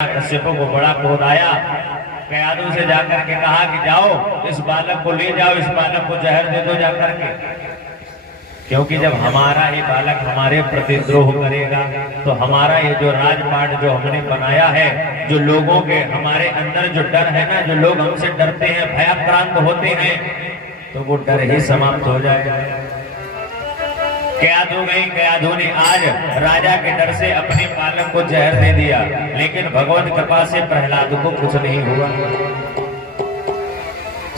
कश्यपों को बड़ा क्रोध आया। कयाधु से जाकर के कहा कि जाओ इस बालक को ले जाओ, इस बालक को जहर दे दो जाकर के, क्योंकि जब हमारा ये बालक हमारे प्रति द्रोह करेगा तो हमारा ये जो राजपाट जो हमने बनाया है, जो लोगों के हमारे अंदर जो डर है ना, जो लोग हमसे डरते हैं, भयाक्रांत होते हैं, तो वो डर ही समाप्त हो जाएगा। कयाधु ने आज राजा के डर से अपने बालक को जहर दे दिया, लेकिन भगवत कृपा से प्रहलाद को कुछ नहीं हुआ।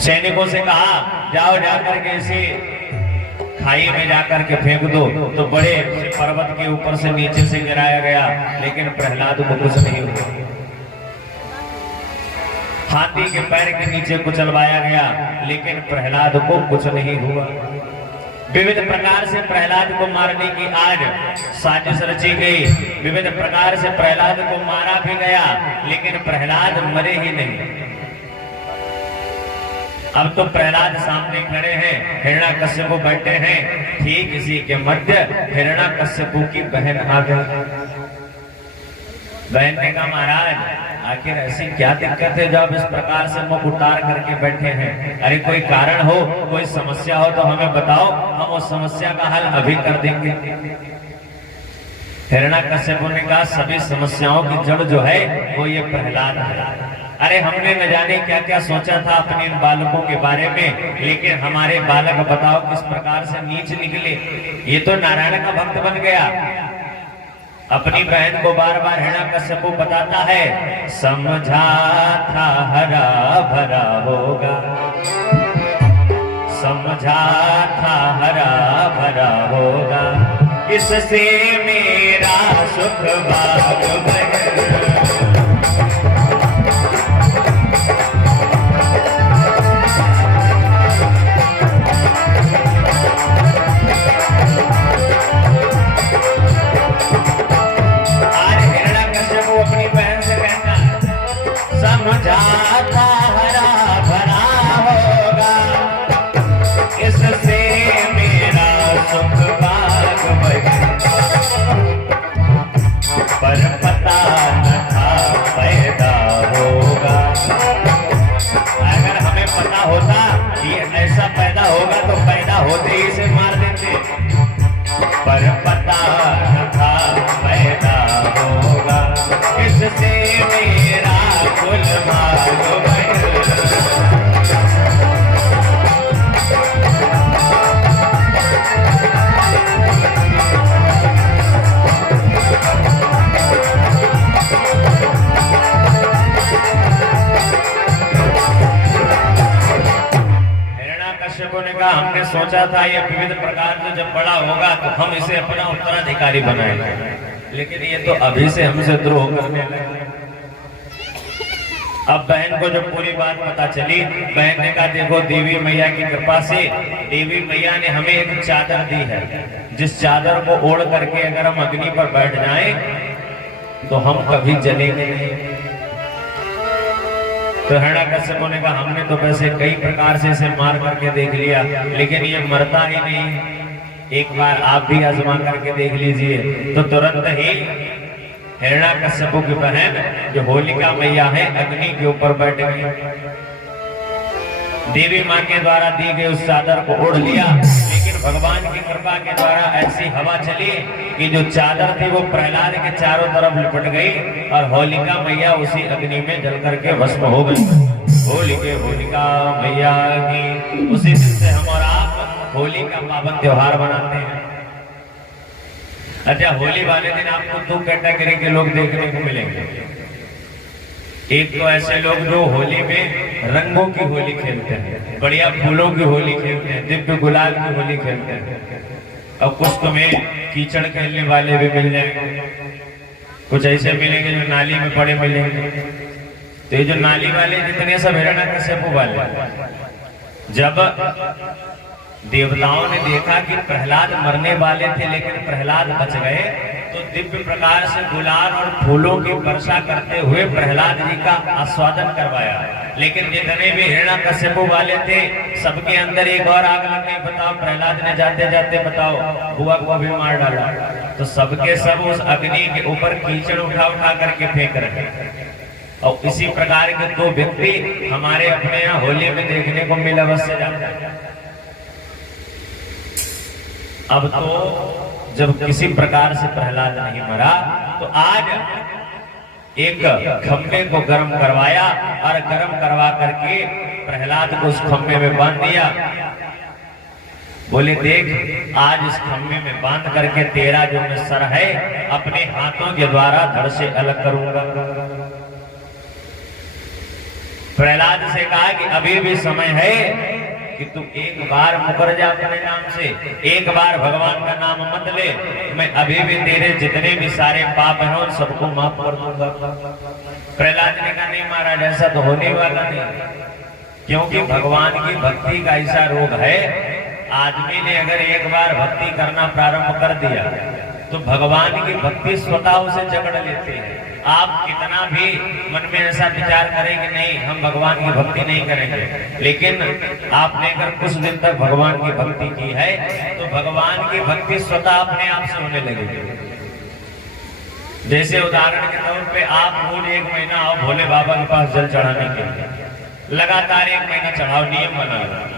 सैनिकों से कहा जाओ जाकर के इसे खाई में जाकर के फेंक दो, तो बड़े पर्वत के ऊपर से नीचे से गिराया गया, लेकिन प्रहलाद को कुछ नहीं हुआ। हाथी के पैर के नीचे कुचलवाया गया, लेकिन प्रहलाद को कुछ नहीं हुआ। विविध प्रकार से प्रहलाद को मारने की आज साजिश रची गई, विविध प्रकार से प्रहलाद को मारा भी गया, लेकिन प्रहलाद मरे ही नहीं। अब तो प्रहलाद सामने खड़े हैं, हिरण्याकश्यप बैठे हैं, ठीक इसी के मध्य हिरण्याकश्यप की बहन आ गई। बहन ने कहा महाराज आखिर ऐसी क्या दिक्कत है जो आप इस प्रकार से मुख उतार करके बैठे हैं? अरे कोई कारण हो, कोई समस्या हो तो हमें बताओ, हम उस समस्या का हल अभी कर देंगे। हिरण्याकश्यप ने कहा सभी समस्याओं की जड़ जो है वो ये प्रहलाद है। अरे हमने न जाने क्या क्या सोचा था अपने इन बालकों के बारे में, लेकिन हमारे बालक बताओ किस प्रकार से नीच निकले। ये तो नारायण का भक्त बन गया। अपनी बहन को बार बार हिरण्याकश्यप बताता है, समझा था हरा भरा होगा, समझा था हरा भरा होगा, इससे मेरा सुख भाग बढ़ेगा। समझाता हरा भरा होगा, इससे मेरा सुख भाग बढ़ेगा। पर पता न था पैदा होगा। अगर हमें पता होता कि ऐसा पैदा होगा तो पैदा होते ही इसे मार देते, पर पता न था पैदा होगा, इससे मेरा कुल भाग बढ़ेगा। हिरण्याकश्यप ने कहा हमने सोचा था ये विविध प्रकार से जब बड़ा होगा तो हम इसे अपना उत्तराधिकारी बनाएंगे, लेकिन ये तो अभी से हमसे द्रोह करने लगे। अब बहन को जब पूरी बात पता चली, बहन ने कहा देखो देवी मैया की कृपा से देवी मैया ने हमें एक चादर दी है, जिस चादर को ओढ़ करके अगर हम अग्नि पर बैठ जाएं तो हम कभी जलेंगे नहीं। तो हिरण्याकश्यप ने कहा हमने तो वैसे कई प्रकार से इसे मार करके देख लिया, लेकिन ये मरता ही नहीं। एक बार आप भी आजमा करके देख लीजिए। तो तुरंत ही हिरण्याकश्यप की बहन जो होलिका मैया है अग्नि के ऊपर बैठ गई। देवी मां के द्वारा दी गई उस चादर को ओढ़ लिया, लेकिन भगवान की कृपा के द्वारा ऐसी हवा चली कि जो चादर थी वो प्रहलाद के चारों तरफ लिपट गई और होलिका मैया उसी अग्नि में जल करके भस्म हो गई। होलिका मैया की। उसी दिन से हम और आप होली का पावन त्योहार मनाते हैं। अच्छा, होली वाले दिन आपको दो कैटेगरी के लोग देखने को मिलेंगे। एक तो ऐसे लोग जो होली में रंगों की होली खेलते हैं, बढ़िया फूलों की होली खेलते हैं, दिव्य गुलाल की होली खेलते हैं। और कुछ तुम्हें कीचड़ खेलने वाले भी मिल जाएंगे, कुछ ऐसे मिलेंगे जो नाली में पड़े मिलेंगे। तो ये जो नाली वाले जितने सब हिरण्याकश्यप वाले, जब देवताओं ने देखा कि प्रहलाद मरने वाले थे लेकिन प्रहलाद बच गए, तो दिव्य प्रकार से गुलाल और फूलों की वर्षा करते हुए प्रहलाद जी का आस्वादन करवाया। लेकिन जितने भी हिरण्याकश्यप वाले थे सबके अंदर एक और आग लग गई। बताओ, प्रहलाद ने जाते जाते बताओ बुआ को भी मार डाला। तो सबके सब उस अग्नि के ऊपर कीचड़ उठा उठा करके फेंक रहे। और इसी प्रकार के दो व्यक्ति हमारे अपने यहाँ होली में देखने को मिल अवश्य जाता है। अब तो जब किसी प्रकार से प्रहलाद नहीं मरा तो आज एक खंभे को गर्म करवाया और गर्म करवा करके प्रहलाद को उस खंभे में बांध दिया। बोले देख, आज इस खंभे में बांध करके तेरा जो मैं सर है अपने हाथों के द्वारा धड़ से अलग करूंगा। प्रहलाद से कहा कि अभी भी समय है कि तू एक बार मुकर जा अपने नाम से, एक बार भगवान का नाम मत ले, मैं अभी भी तेरे जितने भी सारे पाप हैं उन सबको माफ कर दूंगा। प्रहलाद ने कहा नहीं महाराज, ऐसा तो होने वाला नहीं, क्योंकि भगवान की भक्ति का ऐसा रोग है, आदमी ने अगर एक बार भक्ति करना प्रारंभ कर दिया तो भगवान की भक्ति स्वतः उसे जकड़ लेती है। आप कितना भी मन में ऐसा विचार करें कि नहीं हम भगवान की भक्ति नहीं करेंगे, लेकिन आपने अगर कुछ दिन तक भगवान की भक्ति की है तो भगवान की भक्ति स्वतः अपने आप से होने लगेगी। जैसे उदाहरण के तौर पे आप रोज एक महीना आओ भोले बाबा के पास जल चढ़ाने के लिए, लगातार एक महीना चढ़ाओ, नियम बना लो।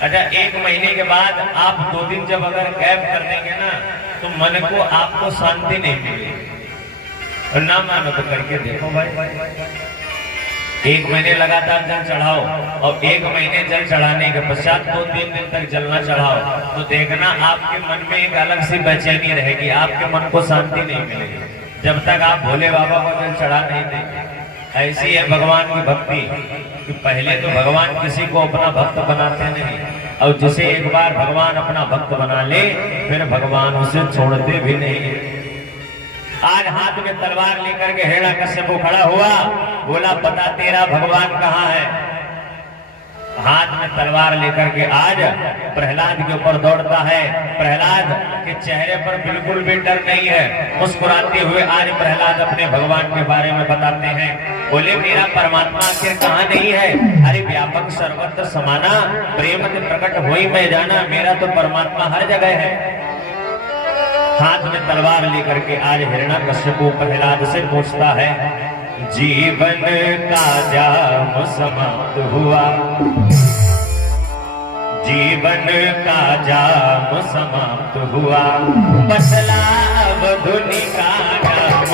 अच्छा, एक महीने के बाद आप 2 दिन जब अगर गैप कर देंगे ना तो मन को आपको शांति नहीं मिलेगी। और ना मानो तो करके देखो भाई, 1 महीने लगातार जल चढ़ाओ और 1 महीने जल चढ़ाने के पश्चात 2-3 दिन तक जल न चढ़ाओ तो देखना आपके मन में एक अलग सी बेचैनी रहेगी, आपके मन को शांति नहीं मिलेगी जब तक आप भोले बाबा को जल चढ़ा नहीं देंगे। ऐसी है भगवान की भक्ति कि पहले तो भगवान किसी को अपना भक्त बनाते नहीं, और जिसे एक बार भगवान अपना भक्त बना ले फिर भगवान उसे छोड़ते भी नहीं। आज हाथ में तलवार लेकर के हिरण्यकश्यप खड़ा हुआ, बोला पता तेरा भगवान कहाँ है। हाथ में तलवार लेकर के आज प्रहलाद के ऊपर दौड़ता है। प्रहलाद के चेहरे पर बिल्कुल भी डर नहीं है, मुस्कुराते हुए आज प्रहलाद अपने भगवान के बारे में बताते हैं। बोले मेरा परमात्मा आखिर कहाँ नहीं है? अरे व्यापक सर्वत्र समाना, प्रेम से प्रकट होई मैं जाना, मेरा तो परमात्मा हर जगह है। हाथ में तलवार लेकर के आज हिरण्यकश्यप प्रहलाद से पूछता है, जीवन का जाम समाप्त हुआ, जीवन का जाम समाप्त हुआ, बदला वधुनी का नाम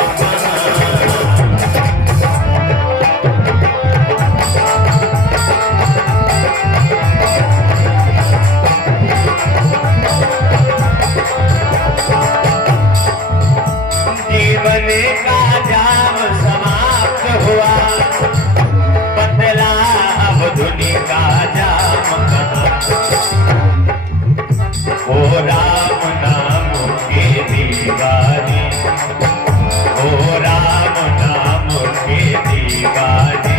जीवन का जाम समाप्त हुआ, बदला अब धुनी का जाम ओ राम नाम के दीवाने, ओ राम नाम के दीवाने,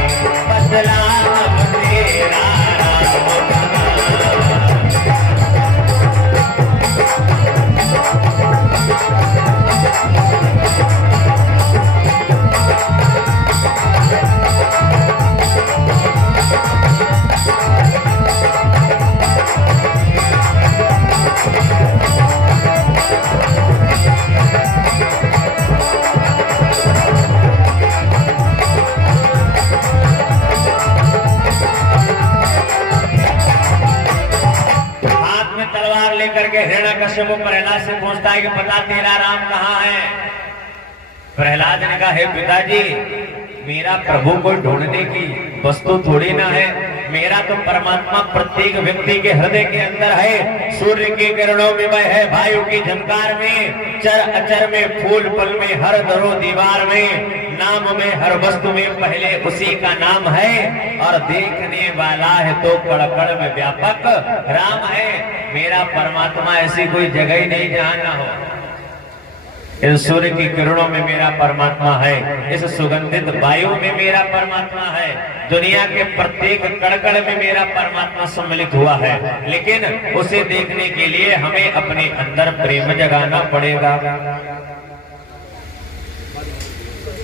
बदला अब तेरा राम करके हिरण्यकश्यप प्रहलाद से पूछता है कि पता तेरा राम कहाँ है। प्रहलाद ने कहा, हे पिताजी, मेरा प्रभु को ढूंढने की वस्तु थोड़ी ना है, मेरा तो परमात्मा प्रत्येक व्यक्ति के हृदय के अंदर है। सूर्य की किरणों में वह है, वायु की झंकार में, चर अचर में, फूल पल में, हर दरो दीवार में, नाम में, हर वस्तु में पहले उसी का नाम है, और देखने वाला है तो कण कण में व्यापक राम है। मेरा परमात्मा ऐसी कोई जगह ही नहीं जहां ना हो। इस सूर्य की किरणों में मेरा परमात्मा है, इस सुगंधित वायु में मेरा परमात्मा है, दुनिया के प्रत्येक कण-कण में मेरा परमात्मा सम्मिलित हुआ है। लेकिन उसे देखने के लिए हमें अपने अंदर प्रेम जगाना पड़ेगा।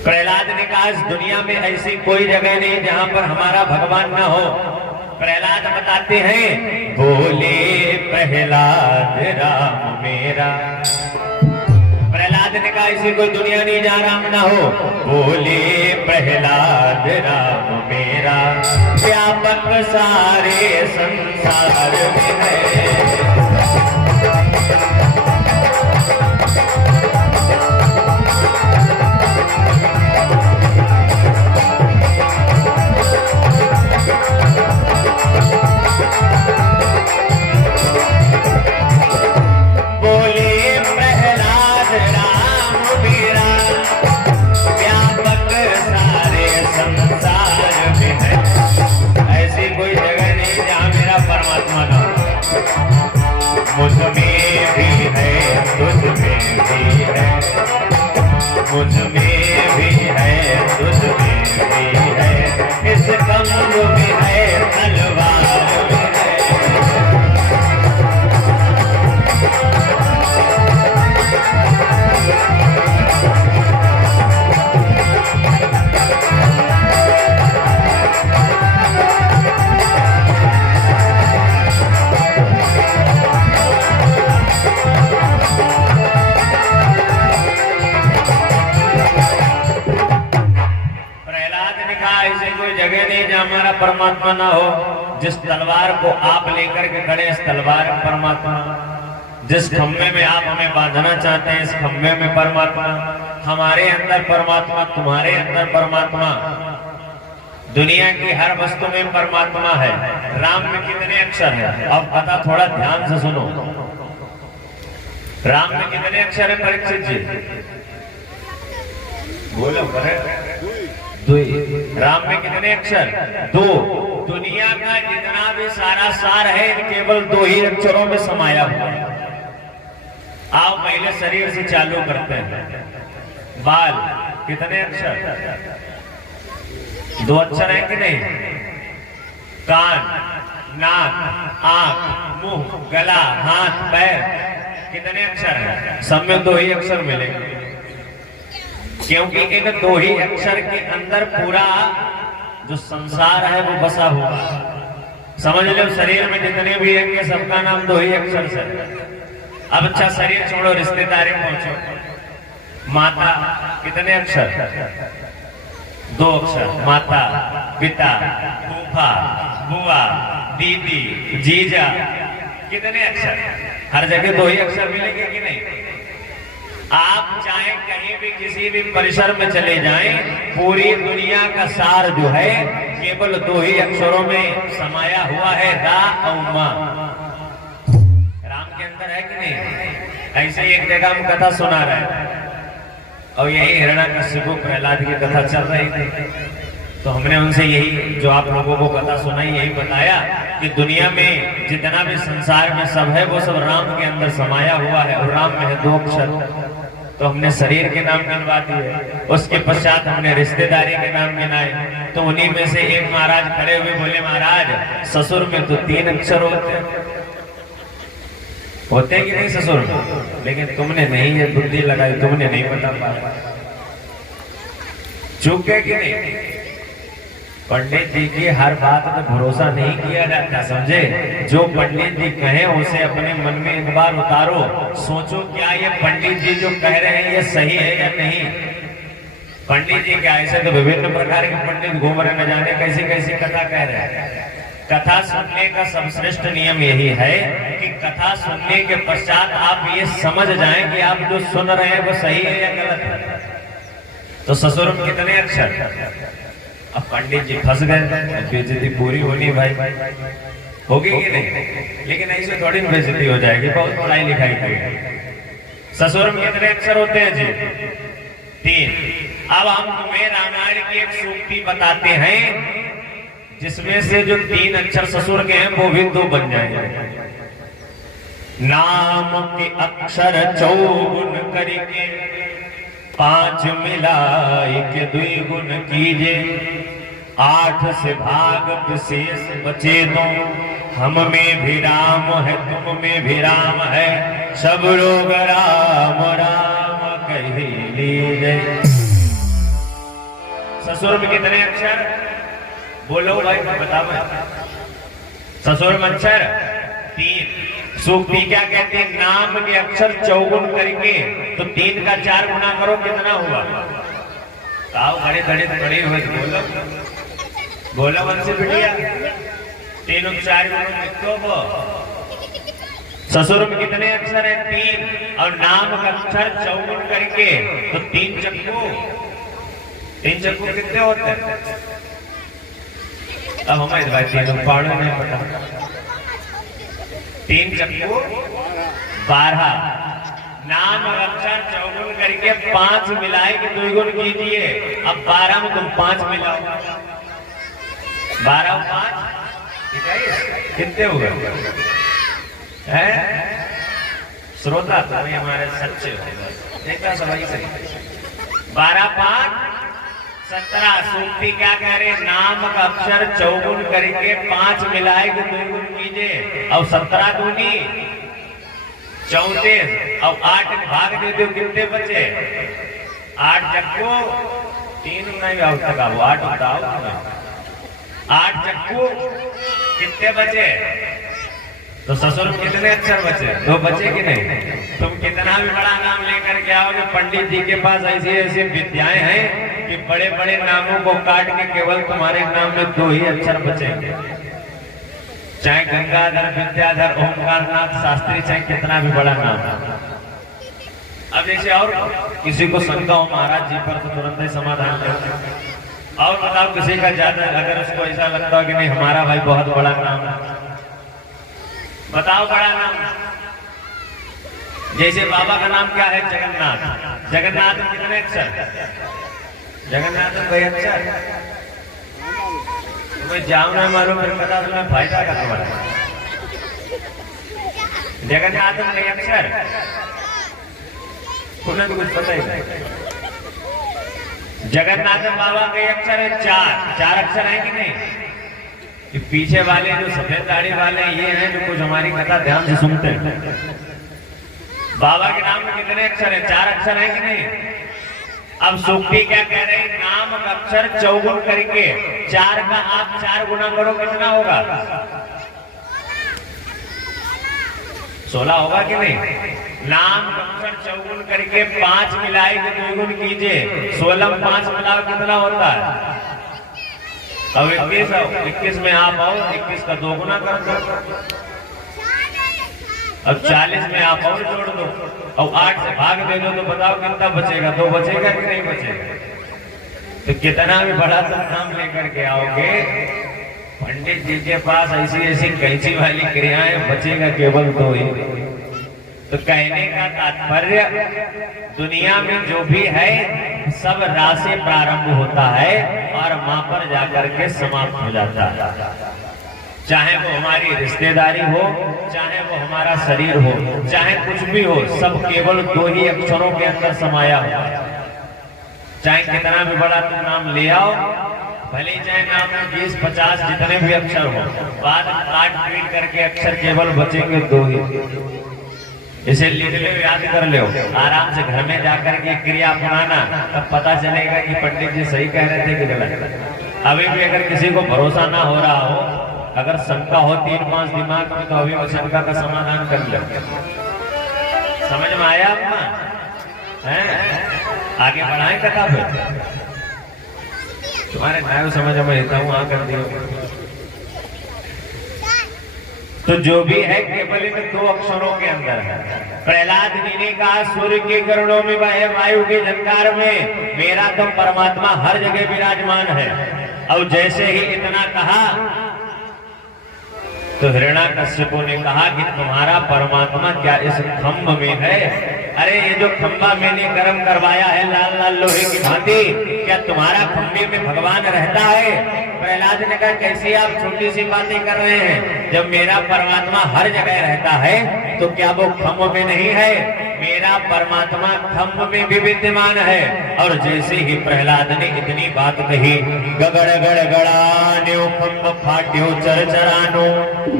प्रहलाद ने कहा, इस दुनिया में ऐसी कोई जगह नहीं जहां पर हमारा भगवान न हो। प्रहलाद बताते हैं, बोले प्रहलाद राम मेरा। प्रहलाद प्रहलाद ने कहा ऐसी कोई दुनिया नहीं जहाँ राम ना हो। बोले प्रहलाद राम मेरा व्यापक सारे संसार में है। मुझमें भी है तुझमें भी है, मुझमें भी है तुझमें भी है, इस कमर में है तलवार में है। जगह नहीं जहाँ हमारा परमात्मा ना हो। जिस तलवार को आप लेकर के खड़े, इस तलवार में परमात्मा। जिस खंभे में आप हमें बांधना चाहते हैं, इस खंभे में परमात्मा। हमारे अंदर परमात्मा, तुम्हारे अंदर परमात्मा। दुनिया की हर वस्तु में परमात्मा है। राम में कितने अक्षर है? अब पता थोड़ा ध्यान से सुनो। राम में कितने अक्षर है परीक्षित जी? बोलो करे। राम में कितने अक्षर? 2। दुनिया का जितना भी सारा सार है केवल 2 ही अक्षरों में समाया हुआ है। आओ पहले शरीर से चालू करते हैं। बाल कितने अक्षर? 2 अक्षर है कि नहीं? कान, नाक, आंख, मुंह, गला, हाथ, पैर कितने अक्षर है? सब में 2 ही अक्षर मिलेंगे, क्योंकि इन 2 ही अक्षर के अंदर पूरा जो संसार है वो बसा हुआ है। समझ लो शरीर में जितने भी हैं सबका नाम 2 ही अक्षर से। अब अच्छा शरीर छोड़ो, रिश्तेदारी पहुंचो। माता कितने अक्षर? 2 अक्षर। माता, पिता, फूफा, बुआ, दीदी, जीजा कितने अक्षर? हर जगह 2 ही अक्षर मिलेंगे कि नहीं? आप चाहे कहीं भी किसी भी परिसर में चले जाएं, पूरी दुनिया का सार जो है केवल 2 ही अक्षरों में समाया हुआ है, रा और मा। राम के अंदर है कि नहीं? ऐसे एक जगह हम कथा सुना रहे हैं और यही हिरण्यकशिपु प्रहलाद की कथा चल रही थी, तो हमने उनसे यही जो आप लोगों को कथा सुनाई यही बताया कि दुनिया में जितना भी संसार में सब है वो सब राम के अंदर समाया हुआ है और राम में है 2 अक्षर। तो हमने शरीर के नाम गिनवा दिए, उसके पश्चात हमने रिश्तेदारी के नाम गिनाए। तो उन्हीं में से एक महाराज खड़े हुए बोले, महाराज ससुर में तो 3 अक्षर होते कि नहीं ससुर में? लेकिन तुमने नहीं ये बुद्धि लगाई, तुमने नहीं बता पाया। चूक गए कि नहीं? पंडित जी की हर बात में भरोसा नहीं किया जाता, समझे? जो पंडित जी कहें उसे अपने मन में एक बार उतारो, सोचो क्या ये पंडित जी जो कह रहे हैं ये सही है या नहीं। पंडित जी क्या, ऐसे तो विभिन्न प्रकार के पंडित घूम रहे, न जाने कैसी कैसी कथा कह रहे हैं। कथा सुनने का सर्वश्रेष्ठ नियम यही है कि कथा सुनने के पश्चात आप ये समझ जाएं कि आप जो सुन रहे हैं वो सही है या गलत है। तो ससुर में कितने अक्षर? अब पंडित जी फंस गए, बेइज्जती पूरी होनी भाई, होगी कि नहीं? लेकिन ऐसे थोड़ी बेइज्जती हो जाएगी, बहुत पढ़ाई लिखाई की। ससुर में कितने अक्षर होते हैं जी? 3। अब हम तुम्हें रामायण की एक सूक्ति बताते हैं जिसमें से जो 3 अक्षर ससुर के हैं वो भी 2 बन जाएंगे। नाम के अक्षर 54 करके 5 मिलाई के 2 गुण कीजे, 8 से भाग विशेष बचे दो, हम में भी राम है तुम में भी राम है, सब लोग राम राम कह लीजिए। ससुर में कितने अक्षर? बोलो भाई, बताओ। ससुर में अक्षर 3। सूक्ति क्या कहते हैं? नाम के अक्षर चौगुन करके, तो 3 का 4 गुना करो, कितना हुआ? आओ खड़े खड़े खड़े हुए बोलो, बोलो वंश बिटिया, 3 और 4 गुना ससुर में कितने अक्षर है? 3, और नाम का अक्षर चौगुन करके, तो 3 चक्कू कितने होते हैं? अब हमारे भाई 3 पढ़ने नहीं पता, 3 चक्कू 12, नाम अक्षर चौगुन करके 5 मिलाए के 2 गुण कीजिए। अब 12 में तुम 5 मिलाओ, 12 और 5 कितने हो गए? श्रोता तो हमारे सच्चे हो, देखा सभी सही। 12 5 17। सूक्ति क्या कह रहे? नाम का अक्षर चौगुन करके 5 मिलाए के 2 गुण कीजिए। और 17 दूनी 34, और 8 भाग दे दो, कितने बचे? 8 चक्कू 3 नहीं होता, 8 बताओ, 8 चक्कू कितने बचे? तो ससुर में कितने अक्षर बचे? 2 बचे कि नहीं? तुम कितना भी बड़ा नाम लेकर के आओगे, पंडित जी के पास ऐसी ऐसी विद्याएं हैं कि बड़े बड़े नामों को काट के केवल तुम्हारे नाम में 2 ही अक्षर बचेंगे। चाहे गंगाधर, विद्याधर, ओंकारनाथ शास्त्री, चाहे कितना भी बड़ा नाम। अब जैसे और किसी को शंका हो महाराज जी पर, तो तुरंत ही समाधान करते। और बताओ किसी का ज्यादा, अगर उसको ऐसा लगता हो कि नहीं हमारा भाई बहुत बड़ा नाम है, बताओ बड़ा नाम। जैसे बाबा का नाम क्या है? जगन्नाथ। जगन्नाथ में कितने अक्षर? जगन्नाथ में 2 अक्षर। तुम्हें जाओ ना मालूम, फिर पता तुम्हें फायदा का तुम्हारा। जगन्नाथ में 2 अक्षर, तुम्हें तो कुछ पता ही नहीं। जगन्नाथ बाबा के अक्षर है 4 अक्षर है कि नहीं? कि पीछे वाले जो सफेद दाढ़ी वाले ये हैं जो कुछ हमारी कथा ध्यान से सुनते हैं। बाबा के नाम में कितने अक्षर है? 4 अक्षर है कि नहीं? अब सूक्ति क्या कह रहे हैं? नाम का अक्षर चौगुन करके 4 का आप 4 गुना करो, कितना होगा? 16 होगा कि नहीं? नाम का अक्षर चौगुन करके 5 मिलाए के 2 गुण कीजिए। 16 में 5 मिलाओ, कितना होता है? अब 21 में आप आओ, 21 का 2 गुना कर दो। अब 40 में आप और जोड़ दो, और 8 से भाग दे दो, तो बताओ कितना बचेगा? 2 बचेगा कि नहीं बचेगा? तो कितना भी बड़ा तुम नाम लेकर के आओगे, पंडित जी के पास ऐसी ऐसी कैंची वाली क्रियाएं, बचेगा केवल 2 ही। तो कहने का तात्पर्य, दुनिया में जो भी है सब रा से प्रारंभ होता है और मां पर जाकर के समाप्त हो जाता है। चाहे वो हमारी रिश्तेदारी हो, चाहे वो हमारा शरीर हो, चाहे कुछ भी हो, सब केवल 2 ही अक्षरों के अंदर समाया हुआ है। चाहे कितना भी बड़ा तुम नाम ले आओ, भले चाहे नाम में 20-50 जितने भी अक्षर हो, बाद में काट पीट करके अक्षर केवल बचेंगे 2 ही। इसे लिख लो, याद कर लो, आराम से घर में जाकर के क्रिया अपनाना, तब पता चलेगा कि पंडित जी सही कह रहे थे कि गलत। अभी भी अगर किसी को भरोसा ना हो रहा हो, अगर शंका हो 3-5 दिमाग में, तो अभी वो शंका का समाधान कर लो। समझ में आया आपका? आगे बढ़ाएं कथा फिर। तुम्हारे नाम समझ में लेता हूँ, आ कर दियो। तो जो भी है केवल इन 2 अक्षरों के अंदर है। प्रहलाद जी ने कहा, सूर्य के किरणों में बहे वायु के झंकार में मेरा तो परमात्मा हर जगह विराजमान है। और जैसे ही इतना कहा तो हिरण्याकश्यपु ने कहा कि तुम्हारा परमात्मा क्या इस खंभ में है? अरे ये जो खंभा मैंने गर्म करवाया है लाल लाल लोहे की भांति, क्या तुम्हारा खंभे में भगवान रहता है? प्रहलाद ने कहा, कैसी आप छोटी सी बातें कर रहे हैं? जब मेरा परमात्मा हर जगह रहता है तो क्या वो खंभ में नहीं है? मेरा परमात्मा खंभ में भी विद्यमान है। और जैसे ही प्रहलाद ने इतनी बात कही, गगड़ गड़गड़ान्यो खंभ फाट्यो चरचरानो,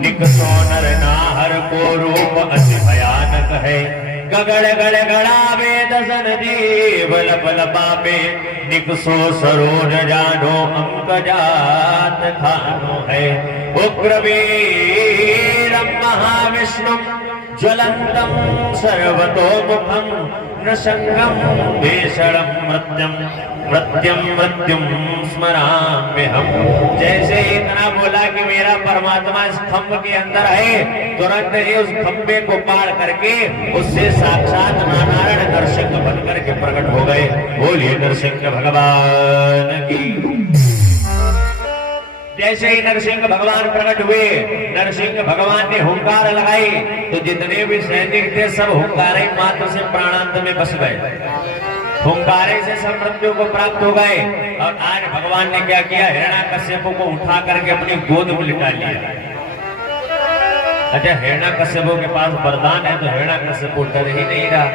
निकसो नर नाहर को रूप अति भयानक है। गगड़ गड़गड़ावे दसन जीव लप लपावे, निकसो सरोज जानो अंक जात खानो है। उग्र वीरम महाविष्णु ज्वलंतम सर्वतोमुखम नृसंगम भीषणम मृत्युम मृत्युम स्मराम्यहम्। जैसे ही इतना बोला कि मेरा परमात्मा इस खंभ के अंदर है, तुरंत ही उस खंभे को पार करके उससे साक्षात नारायण नरसिंह बन करके प्रकट हो गए। बोलिए नरसिंह भगवान की। जैसे ही नरसिंह भगवान प्रकट हुए, नरसिंह भगवान ने हुंकार लगाई तो जितने भी सैनिक थे सब हुंकारे मात्र से प्राणांत में बस गए, हुंकारे से सब मृत्यु को प्राप्त हो गए। और आज भगवान ने क्या किया, हिरण्याकश्यप को उठा करके अपनी गोद में लिटा लिया। अच्छा, हिरण्याकश्यप के पास वरदान है तो हिरण्याकश्यप डर ही नहीं रहा।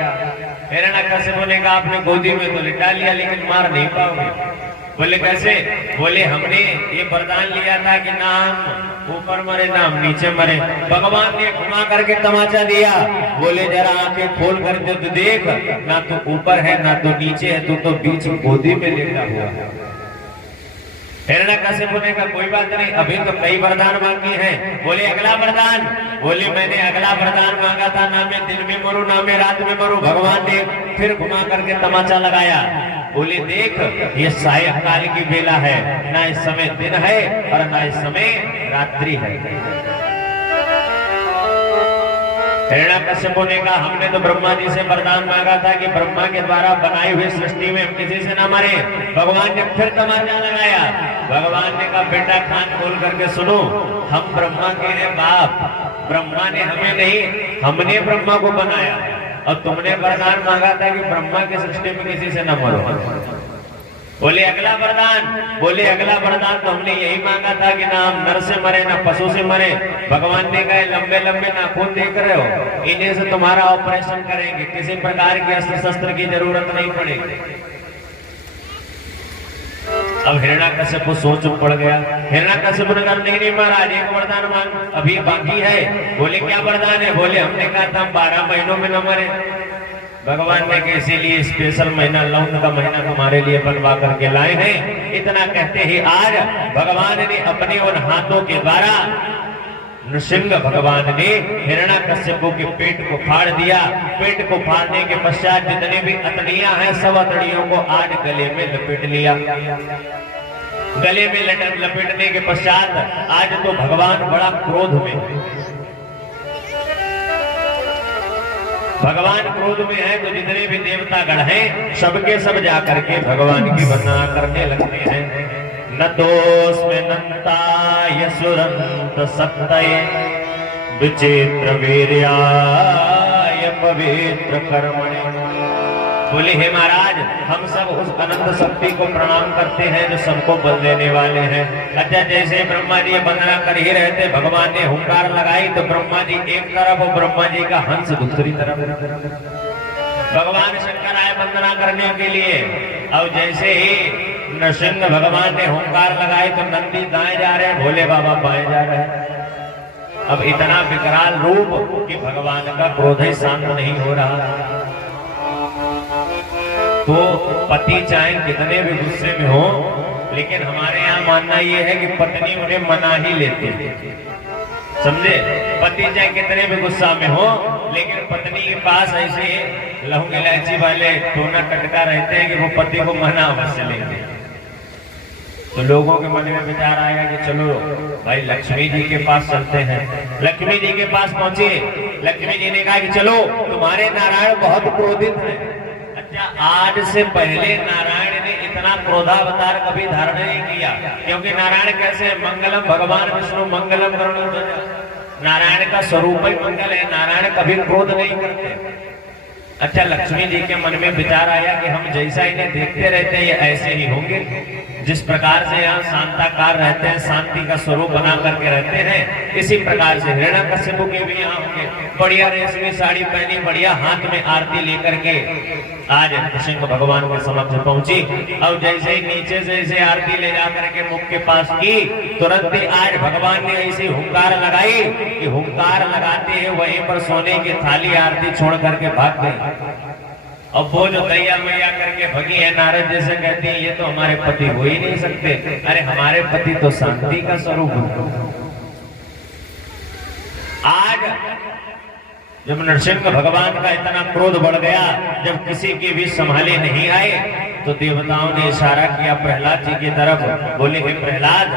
हिरण्याकश्यप ने कहा आपने गोदी में तो लिटा लिया लेकिन मार नहीं पाओगे। बोले कैसे? बोले हमने ये वरदान लिया था कि ना हम ऊपर मरे ना हम नीचे मरे। भगवान ने घुमा करके तमाचा दिया, बोले जरा आंखें खोल कर जो देख, ना तो ऊपर है ना तो नीचे है, तू तो बीच गोदी में लेटा हुआ है। हिरण्याकश्यप ने कहा कोई बात नहीं, अभी तो कई वरदान बाकी हैं। बोले अगला वरदान? बोले मैंने अगला वरदान मांगा था, ना मैं दिन में मरूं ना मैं रात में मरूं। भगवान ने फिर घुमा करके तमाचा लगाया, बोले देख ये सायंकाल की बेला है, ना इस समय दिन है और ना इस समय रात्रि है। हिरण्याकश्यप ने कहा हमने तो ब्रह्मा जी से वरदान मांगा था कि ब्रह्मा के द्वारा बनाई हुई सृष्टि में हम किसी से ना मरे। भगवान ने फिर तमाचा लगाया। भगवान ने कहा बेटा कान खोल करके सुनो, हम ब्रह्मा के हैं बाप, ब्रह्मा ने हमें नहीं, हमने ब्रह्मा को बनाया और तुमने वरदान मांगा था कि ब्रह्मा की सृष्टि में किसी से न मरो। बोले अगला वरदान? बोले अगला वरदान तो हमने यही मांगा था कि ना हम नर से मरे ना पशु से मरे। भगवान ने कहा लंबे लंबे नाखून देख रहे हो, इन्हीं से तुम्हारा ऑपरेशन करेंगे, किसी प्रकार के अस्त्र शस्त्र की जरूरत नहीं पड़ेगी। अब हिरण्याकश्यप को सोच पड़ गया। हिरण्याकश्यप ने कहा नहीं महाराज एक वरदान मांग अभी बाकी है। बोले क्या वरदान है? बोले हमने कहा था हम 12 महीनों में न मरे। भगवान ने कहा इसीलिए स्पेशल महीना लौंग का महीना तुम्हारे लिए बनवा करके लाए हैं। इतना कहते ही आज भगवान ने अपने उन हाथों के द्वारा नृसिंह भगवान ने हिरण्याकश्यप के पेट को फाड़ दिया। पेट को फाड़ने के पश्चात जितने भी अतड़ियां हैं सब अतड़ियों को आज गले में लपेट लिया। गले में लपेटने के पश्चात आज तो भगवान बड़ा क्रोध में, भगवान क्रोध में है तो जितने भी देवता गण हैं सबके सब जाकर के भगवान की वंदना करने लगते हैं। न दोस्मे नंताय सुरंत सत्तये विचित्र वीर्याय पवित्र कर्मणे। बोले हे महाराज हम सब उस अनंत शक्ति को प्रणाम करते हैं जो सबको बल देने वाले हैं। अच्छा जैसे ब्रह्मा जी वंदना कर ही रहे थे, भगवान ने हुंकार लगाई तो ब्रह्मा जी एक तरफ और ब्रह्मा जी का हंस दूसरी तरफ। भगवान शंकर आए वंदना करने के लिए। अब जैसे ही नरसिंह भगवान ने हुंकार लगाई तो नंदी दाएं जा रहे हैं, भोले बाबा बाएं जा रहे हैं। अब इतना विकराल रूप कि भगवान का क्रोध ही शांत नहीं हो रहा। तो पति चाहे कितने भी गुस्से में हो, लेकिन हमारे यहाँ मानना यह है कि पत्नी उन्हें मना ही लेती है। समझे? पति चाहे कितने भी गुस्सा में हो, लेकिन पत्नी के पास ऐसे लौंग इलायची वाले टोना टटका रहते हैं कि वो पति को मना अवश्य लेंगे। तो लोगों के मन में विचार आया कि चलो भाई लक्ष्मी जी के पास चलते हैं। लक्ष्मी जी के पास पहुंचे। लक्ष्मी जी ने कहा कि चलो तुम्हारे नारायण बहुत क्रोधित हैं। अच्छा आज से पहले नारायण ने इतना क्रोधावतार कभी धारण नहीं किया, क्योंकि नारायण कैसे मंगलम भगवान विष्णु मंगलम गरुड़, नारायण का स्वरूप ही मंगल है। नारायण कभी क्रोध नहीं करते। अच्छा लक्ष्मी जी के मन में विचार आया कि हम जैसा इन्हें देखते रहते हैं ये ऐसे ही होंगे, जिस प्रकार से यहाँ शांताकार रहते हैं, शांति का स्वरूप बना करके रहते हैं, इसी प्रकार से हिरण्याकश्यप के भी यहाँ होंगे। बढ़िया रेशमी साड़ी पहनी, बढ़िया हाथ में आरती लेकर के आज नृसिंह भगवान के समक्ष पहुंची। अब जैसे ही नीचे से ऐसे आरती ले जाकर के मुख के पास की, तुरंत ही आज भगवान ने ऐसी हुंकार लगाई कि हुंकार लगाते हैं वहीं पर सोने की थाली आरती छोड़ करके भाग गई। अब वो जो तैया मैया करके भगी है, नारद जैसे कहती है ये तो हमारे पति हो ही नहीं सकते। अरे हमारे पति तो शांति का स्वरूप है। आज जब नरसिंह भगवान का इतना क्रोध बढ़ गया, जब किसी की भी संभाले नहीं आए, तो देवताओं ने इशारा किया प्रहलाद जी की तरफ, बोले हे प्रहलाद,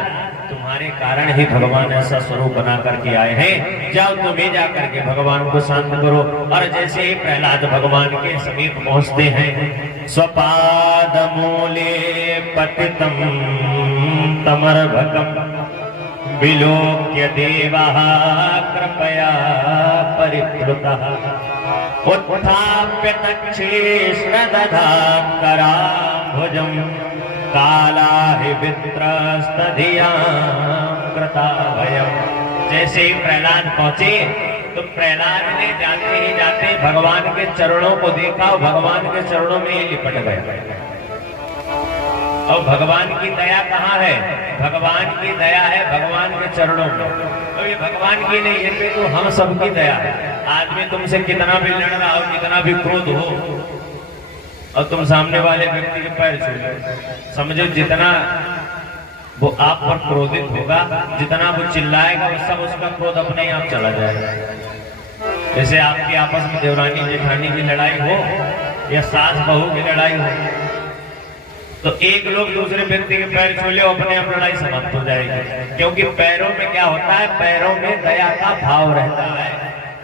तुम्हारे कारण ही भगवान ऐसा स्वरूप बना करके आए हैं, जाओ तुम्हें जा करके भगवान को शांत करो। और जैसे ही प्रहलाद भगवान के समीप पहुंचते हैं, स्वपाद मूले पतितम तमर्भकम विलोक्य देवः कृपया परिप्लुतः उत्थाप्य तच्छीर्ष्ण दधाकराम्भुजं कालाहिवित्रस्तधियां कृताभयम्। जैसे ही प्रहलाद पहुंचे तो प्रहलाद ने जाते ही जाते भगवान के चरणों को देखा और भगवान के चरणों में ही लिपट गया। और भगवान की दया कहाँ है? भगवान की दया है भगवान के चरणों में। तो ये भगवान की नहीं है, तो हम सबकी दया है। आदमी तुमसे कितना भी लड़ रहा हो, कितना भी क्रोध हो, और तुम सामने वाले व्यक्ति के पैर छू लो, समझो जितना वो आप पर क्रोधित होगा, जितना वो चिल्लाएगा, वो सब उसका क्रोध अपने आप चला जाएगा। जैसे आपकी आपस में देवरानी जेठानी की लड़ाई हो या सास बहू की लड़ाई हो, तो एक लोग दूसरे व्यक्ति के पैर छू ले, अपने आप लड़ाई समाप्त हो जाएगी। क्योंकि पैरों में क्या होता है? पैरों में दया का भाव रहता है।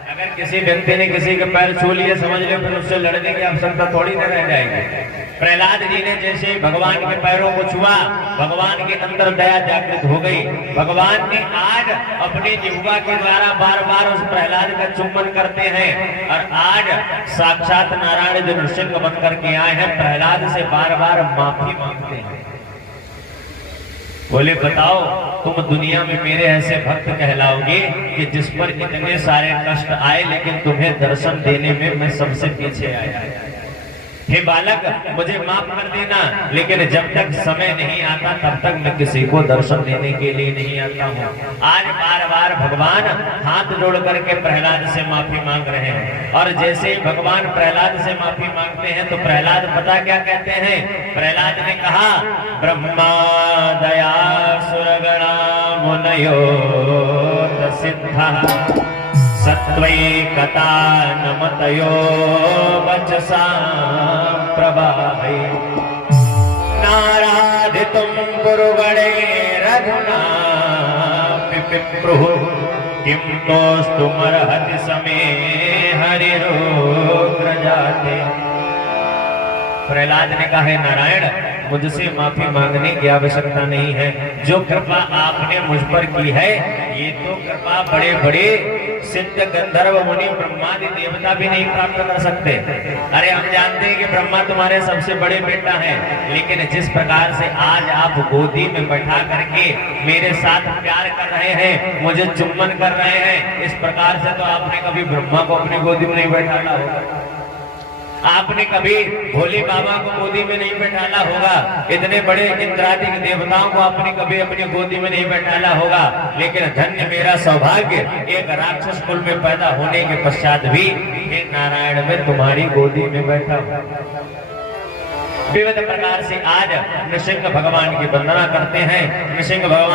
अगर किसी व्यक्ति ने किसी के पैर छू लिए, समझ लो फिर उससे लड़ने की आवश्यकता थोड़ी न रह जाएगी। प्रहलाद जी ने जैसे भगवान के पैरों को छुआ, भगवान के अंदर दया जागृत हो गई। भगवान ने आज अपने जिह्वा के द्वारा बार बार उस प्रहलाद का चुंबन करते हैं, और आज साक्षात नारायण जो नृसिंह बन करके आए हैं, प्रहलाद से बार बार माफी मांगते हैं। बोले बताओ, तुम दुनिया में मेरे ऐसे भक्त कहलाओगे कि जिस पर इतने सारे कष्ट आए, लेकिन तुम्हें दर्शन देने में मैं सबसे पीछे आया। हे बालक, मुझे माफ कर देना, लेकिन जब तक समय नहीं आता तब तक मैं किसी को दर्शन देने के लिए नहीं आता हूँ। आज बार बार भगवान हाथ जोड़ करके प्रहलाद से माफी मांग रहे हैं। और जैसे ही भगवान प्रहलाद से माफी मांगते हैं, तो प्रहलाद पता क्या कहते हैं? प्रहलाद ने कहा, ब्रह्मा दया सुरगणा मुनयो सिद्धा सत्वैकता नमतयो वचसा प्रवाहै नाराधितुं गुरुगणैरधुना पिप्रुः किं तोस्तुमर्हति समे हरिरुग्रजाते। प्रहलाद ने कहा, है नारायण, मुझसे माफी मांगने की आवश्यकता नहीं है। जो कृपा आपने मुझ पर की है, ये तो कृपा बड़े बड़े सिद्ध गंधर्व मुनि ब्रह्मादि देवता भी नहीं प्राप्त कर सकते। अरे हम जानते हैं कि ब्रह्मा तुम्हारे सबसे बड़े बेटा हैं, लेकिन जिस प्रकार से आज आप गोदी में बैठा करके मेरे साथ प्यार कर रहे हैं, मुझे चुम्बन कर रहे हैं, इस प्रकार से तो आपने कभी ब्रह्मा को अपनी गोदी में नहीं बैठाना होगा। आपने कभी भोले बाबा को गोदी में नहीं बैठाना होगा। इतने बड़े इंद्रादि देवताओं को आपने कभी अपनी गोदी में नहीं बैठाना होगा। लेकिन धन्य मेरा सौभाग्य, एक राक्षस कुल में पैदा होने के पश्चात भी हे नारायण में तुम्हारी गोदी में बैठा हूं। विविध प्रकार से आज नृसिंह भगवान की वंदना करते हैं। नृसिंह भगवान